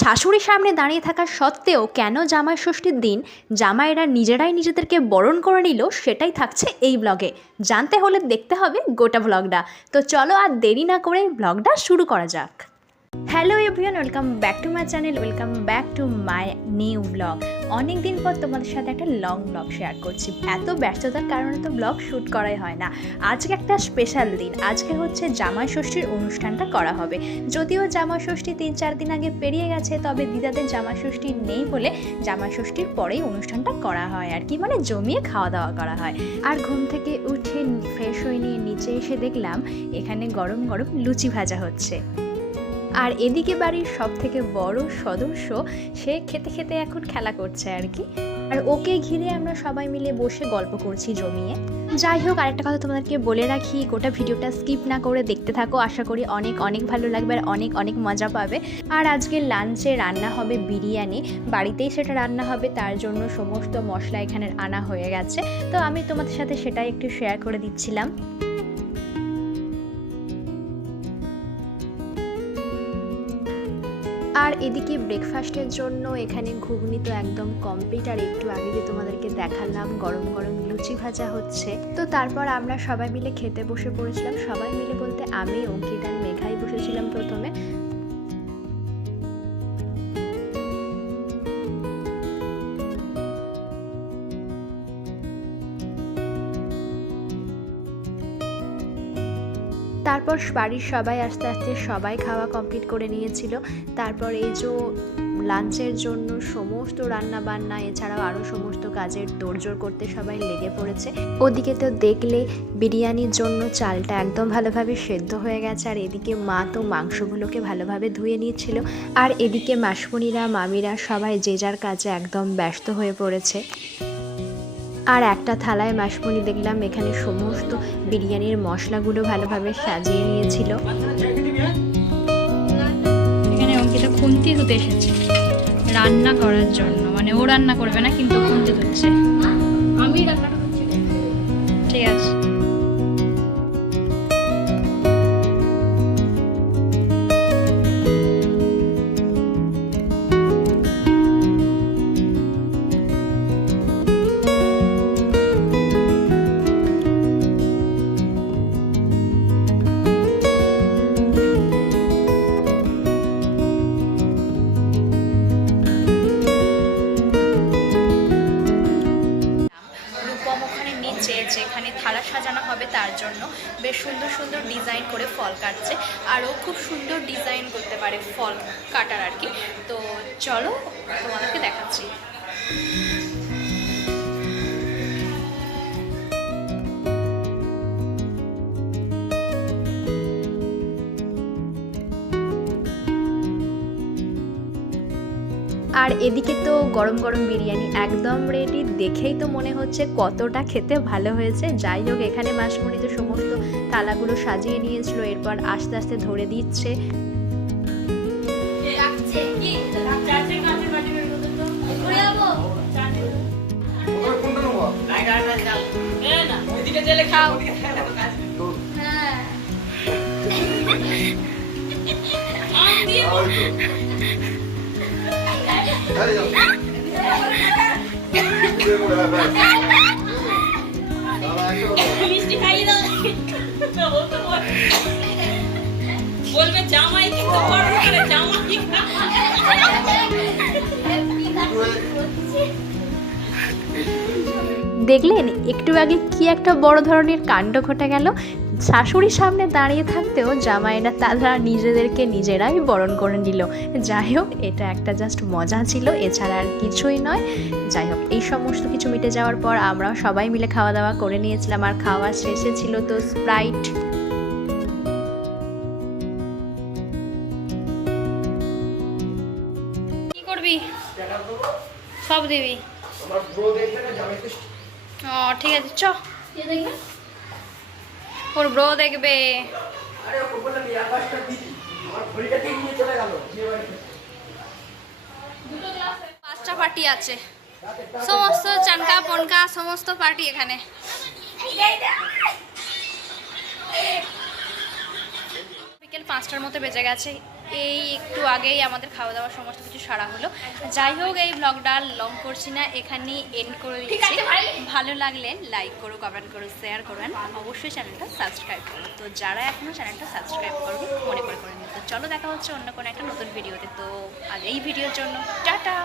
শাশুড়ির সামনে দাঁড়িয়ে থাকা সত্ত্বেও কেন জামাই ষষ্ঠীর দিন জামাইরা নিজেরাই নিজেদেরকে বরণ করে নিল সেটাই থাকছে এই ব্লগে জানতে হলে দেখতে হবে গোটা ব্লগটা তো চলো আর দেরি না করে ব্লগটা শুরু করা যাক। Hello everyone, welcome back to my channel, welcome back to my new blog. অনেক দিন পর তোমাদের সাথে একটা লং ব্লগ শেয়ার করছি। এত ব্যস্ততার কারণে তো ব্লগ শ্যুট করাই হয় না। আজকে একটা স্পেশাল দিন। আজকে হচ্ছে জামাই ষষ্ঠীর অনুষ্ঠানটা করা হবে। যদিও জামাই ষষ্ঠী তিন চার দিন আগে পেরিয়ে গেছে, তবে দিদাদের জামাই ষষ্ঠী নেই বলে জামাই ষষ্ঠীর পরেই অনুষ্ঠানটা করা হয় আর কি মানে জমিয়ে খাওয়া দাওয়া করা হয়। আর ঘুম থেকে উঠে ফ্রেশ হয়ে নিয়ে নিচে এসে দেখলাম এখানে গরম গরম লুচি ভাজা হচ্ছে। আর এদিকে বাড়ির সব থেকে বড় সদস্য, সে খেতে খেতে এখন খেলা করছে আর কি। আর ওকে ঘিরে আমরা সবাই মিলে বসে গল্প করছি জমিয়ে। যাই হোক, আরেকটা কথা তোমাদেরকে বলে রাখি, গোটা ভিডিওটা স্কিপ না করে দেখতে থাকো। আশা করি অনেক অনেক ভালো লাগবে আর অনেক অনেক মজা পাবে। আর আজকে লাঞ্চে রান্না হবে বিরিয়ানি। বাড়িতেই সেটা রান্না হবে, তার জন্য সমস্ত মশলা এখানে আনা হয়ে গেছে। তো আমি তোমাদের সাথে সেটাই একটু শেয়ার করে দিচ্ছিলাম। আর এদিকে ব্রেকফাস্টের জন্য এখানে ঘুগনি তো একদম কমপ্লিট আর একটু আগে যে তোমাদেরকে দেখালাম, গরম গরম লুচি ভাজা হচ্ছে। তো তারপর আমরা সবাই মিলে খেতে বসে পড়েছিলাম। সবাই মিলে বলতে আমি অঙ্কিত আর মেঘাই বসেছিলাম প্রথমে। তারপর বাড়ির সবাই আস্তে আস্তে সবাই খাওয়া কমপ্লিট করে নিয়েছিল। তারপর এই যে লাঞ্চের জন্য সমস্ত রান্না বান্না এছাড়াও আরও সমস্ত কাজের তোড়জোড় করতে সবাই লেগে পড়েছে। ওদিকে তো দেখলে বিরিয়ানির জন্য চালটা একদম ভালোভাবে সেদ্ধ হয়ে গেছে, আর এদিকে মা তো মাংসগুলোকে ভালোভাবে ধুয়ে নিচ্ছিল। আর এদিকে মাসমণিরা মামিরা সবাই যে যার কাজে একদম ব্যস্ত হয়ে পড়েছে। আর একটা থালায় মাসমণি দেখলাম, এখানে সমস্ত বিরিয়ানির মশলাগুলো ভালোভাবে সাজিয়ে নিয়েছিল। এখানে অঙ্কিতা খুন্তি ধুতে এসেছে। রান্না করার জন্য। মানে ও রান্না করবে না, কিন্তু খুন্তি ধুচ্ছে। যেখানে থালা সাজানো হবে তার জন্য বেশ সুন্দর সুন্দর ডিজাইন করে ফল কাটছে। আরও খুব সুন্দর ডিজাইন করতে পারে ফল কাটার আর কি। তো চলো তোমাদেরকে দেখাচ্ছি। আর এদিকে তো গরম গরম বিরিয়ানি একদম রেডি দেখেই তো মনে হচ্ছে কতটা খেতে ভালো হয়েছে। যাই হোক এখানে মাসমণি তো সমস্ত থালাগুলো সাজিয়ে নিয়েছিল এরপর আস্তে আস্তে ধরে দিচ্ছে। হ্যাঁ। বলবে জামাই জামাই দেখলেন একটু আগে কি একটা বড় ধরনের কাণ্ড ঘটে গেল? শাশুড়ির সামনে দাঁড়িয়ে থাকতেও জামাইরা তারা নিজেদেরকে নিজেরাই বরণ করে নিল। যাই হোক এটা একটা জাস্ট মজা ছিল এছাড়া আর কিছুই নয়। যাই হোক এই সমস্ত কিছু মিটে যাওয়ার পর আমরাও সবাই মিলে খাওয়া দাওয়া করে নিয়েছিলাম আর খাওয়া শেষে ছিল তো স্প্রাইট কি করবি? সব দিবি? ও ঠিক আছে চ। দেখবে? ওর ব্রো দেখবে পাঁচটা পার্টি আছে সমস্ত চানকা পনকা সমস্ত পার্টি এখানে পাঁচটার মতো বেজে গেছে। এই একটু আগেই আমাদের খাওয়া দাওয়া সমস্ত কিছু সারা হলো। যাই হোক এই ব্লগটা লং করছি না এখানেই এন্ড করে দিচ্ছি। ভালো লাগলে লাইক করো কমেন্ট করো শেয়ার করো and অবশ্যই চ্যানেলটা সাবস্ক্রাইব করো। তো যারা এখনও চ্যানেলটা সাবস্ক্রাইব করবে মনে করে করে নিও। তো চলো দেখা হচ্ছে অন্য কোনো একটা নতুন ভিডিওতে তো। আর এই ভিডিওর জন্য টাটা!